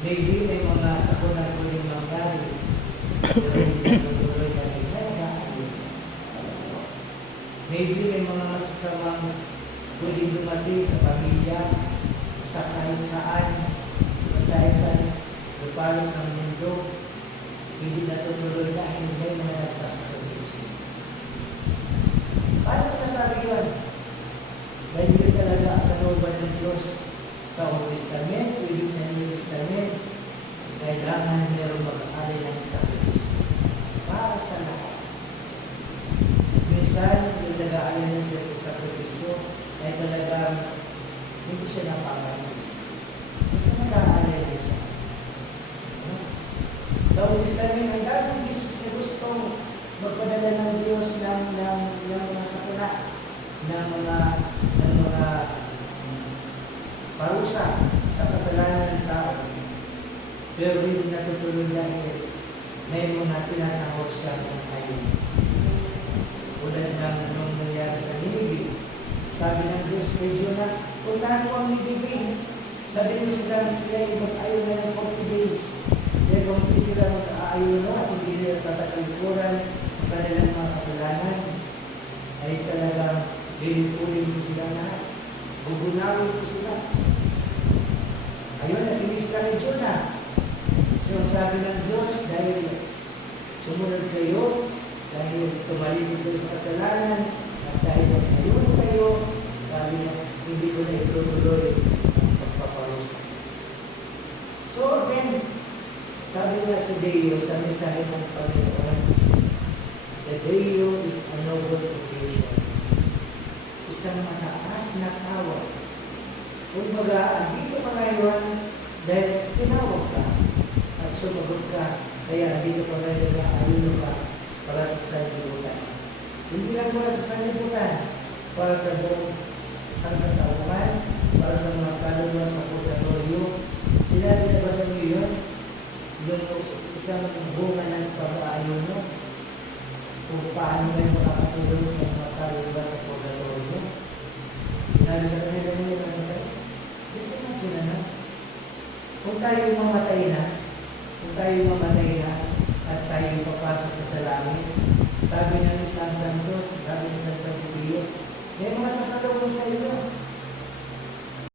Maybe may mga sakuna ko yung mangyari. Pero hindi natutuloy na rin. Maybe may mga masasamang pwedeng dumating sa pamilya, sa kahit saan, saan, lupalong ng mundo, hindi natutuloy na hindi mga nagsasakripisyo. Paano nasabi yun? Dahil yun talaga ang kalooban ng Diyos sa Old Testament, pwedeng sa New Testament, kailangan meron mag-aalay ng sakripisyo para sa lahat. Minsan, yung nag-aalay ng sakripisyo ay talagang hindi siya napapansin. Minsan nag-aalay din siya. Sa Old Testament, ang daming Jesus na gustong magpadala ng Diyos ng mga sakuna, ng mga parusa sa kasalanan ng tao. Pero hindi natutuloy dahil may mga tinatawag siya ng ayun. Ulad ng nung nangyari sa Nineveh, sabi ng Diyos kay Jonah, puntahan mo ang Nineveh. Sabi mo sila mag-ayaw na ng 40 days. Dahil kung hindi sila mag-aayon at hindi nila tatakalikuran ang kanilang mga kasalanan, ay talagang lilipulin mo sila lahat. Bugunawin mo sila. Ayun, nakinis ka ni Jonah. Yung sabi ng Diyos, dahil sumunod kayo, dahil tumalim ito sa kasalanan, at dahil ayun kayo, sabi na, hindi ko na itutuloy ang pagpaparusa. So then, sabi nga sa Deo, sa mensahe ng Panginoon, the Deo is a noble occasion. Isang mataas na tawag. Kung baga, dito ka ngayon, dahil tinawag ka, at sumagot ka, kaya dito ka ngayon na ayun ka para sa sanlibutan. Hindi lang para sa sanlibutan, para sa buong sangkatauhan, para sa mga kaluluwa sa purgatorio. Sinabi na ba sa inyo yun? Yung isang bunga ng pag-aayon mo, kung paano kayo makakatulong sa mga kaluluwa sa purgatorio. Sinabi sa kanila mo yun, just imagine na, kung tayo mamatay na,